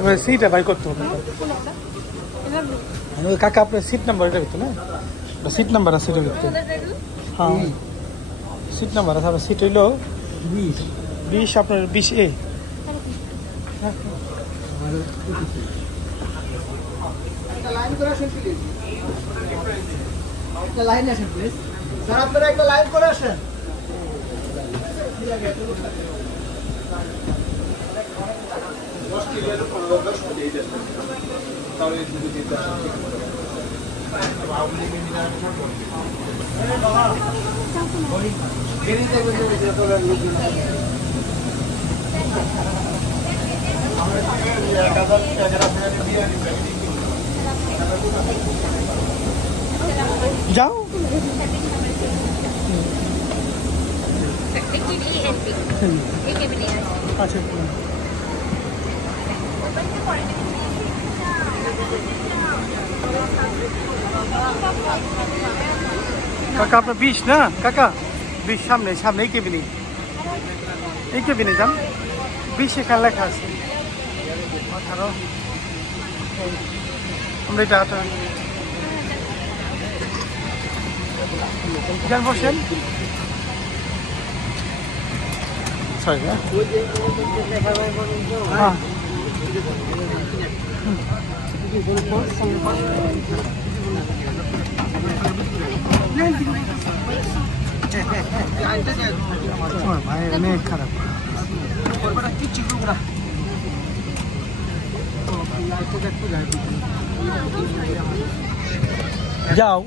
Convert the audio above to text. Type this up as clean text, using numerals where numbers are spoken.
এবার সিটটা বাই করতে হবে। কাকা আপনার সিট নাম্বার এটা ভিতরে না, সিট নাম্বার আছে এটা ভিতরে। হ্যাঁ সিট নাম্বার আছে, সিট হইলো 20 আপনার 20A। লাইন করে আসেন প্লিজ, একটা লাইন আসেন প্লিজ স্যার, আপনারা একটা লাইন করে আসেন। যাও আচ্ছা কাকা আপনার 20 না কাকা, 20 সামনে সামনে এই কেবিনে যান, 20 এখানে লেখা আছে 18। আমরা এটা যান বসেন, সরি হ্যাঁ ভাই অনেক খারাপ। যাও